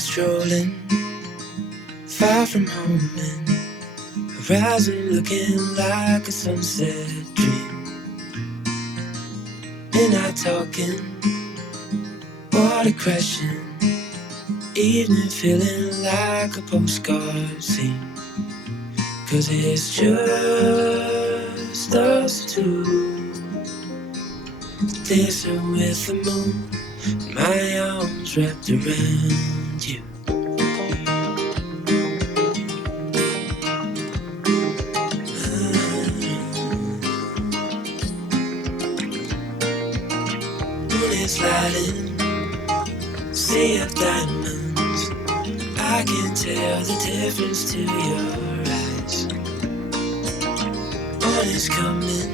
strolling far from home and horizon looking like a sunset dream. Midnight talking, water crashing, evening feeling like a postcard scene. 'Cause it's just us two, dancing with the moon, my arms wrapped around you. Moon is lighting, sea of diamonds. I can tell the difference to your eyes. Morning's coming,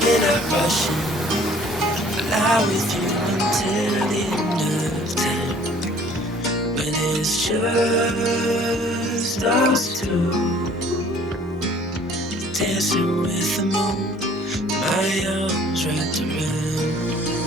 we're not rushing. I'll lie with you until the end of time. When it's just us two, dancing with the moon, my arms wrapped around.